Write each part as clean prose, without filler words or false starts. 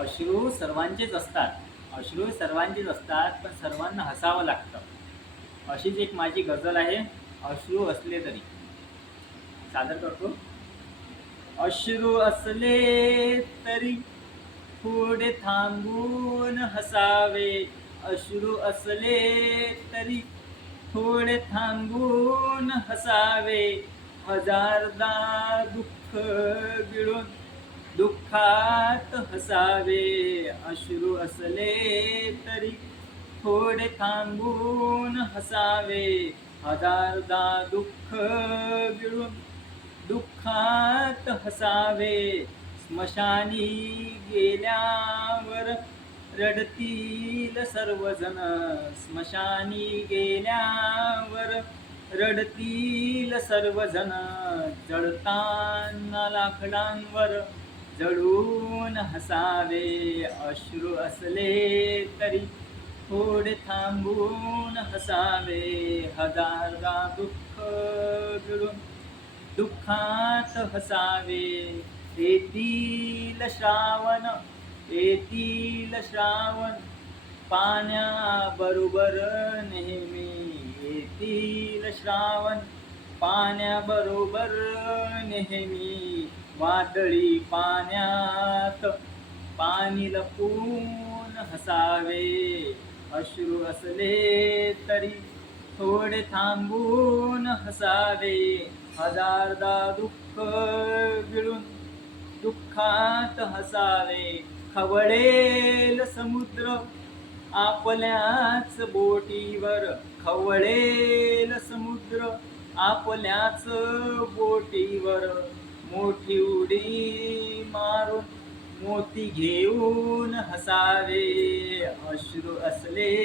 अश्रू सर्वांचेच असतात. अश्रू सर्वांचेच असतात, पण सर्वांना हसावं लागतं. अशीच एक माझी गझल आहे, अश्रू असले तरी. सादर करतो. अश्रू असले तरी थोडे थांबून हसावे. अश्रू असले तरी थोडे थांबून हसावे. हजारदा दुःख गिळून दुःखात हसावे. अश्रू असले तरी थोडे थांबून हसावे. हजारदा दुःख गिळून दुःखात हसावे. स्मशानी गेल्यावर रडतील सर्वजण. स्मशानी गेल्यावर रडतील सर्वजण. जळताना लाकडांवर जळून हसावे. अश्रू असले तरी थोडे थांबून हसावे. हजारदा दुःख गिळून दुःखात हसावे. येतील श्रावण, येतील श्रावण पाण्याबरोबर नेहमी. येतील श्रावण पाण्याबरोबर नेहमी. वादळी पाण्यात पाणी लपून हसावे. अश्रू असले तरी थोडे थांबून हसावे. हजारदा दुःख गिळून दुःखात हसावे. खवळेल समुद्र आपल्याच बोटीवर. खवळेल समुद्र आपल्याच बोटीवर. मोठी उडी मारून मोती घेऊन हसावे. अश्रू असले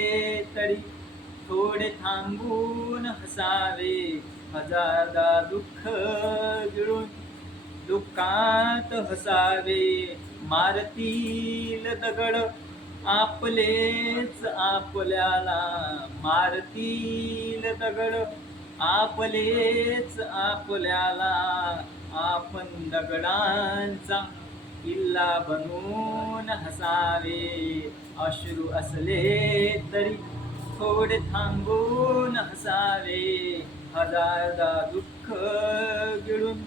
तरी थोडे थांबून हसावे. हजारदा दुःख गिळून दुःखात हसावे. मारतील दगड आपलेच आपल्याला. मारतील दगड आपलेच आपल्याला. आपण दगडांचा किल्ला बनून हसावे. अश्रू असले तरी थोडे थांबून हसावे. हजारदा दुःख गिळून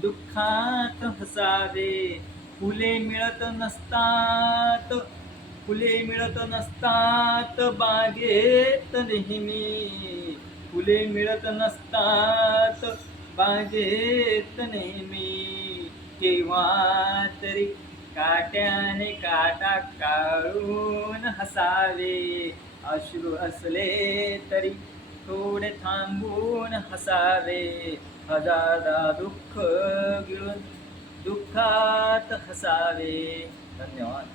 दुःखात हसावे. फुले मिळत नसतात, फुले मिळत नसतात बागेत नेहमी. फुले मिळत नसतात बागेत नेहमी. केव्हा तरी काट्याने काटा काढून हसावे. अश्रू असले तरी थोडे थांबून हसावे. हजारदा दुःख गिळून दुःखात हसावे. धन्यवाद.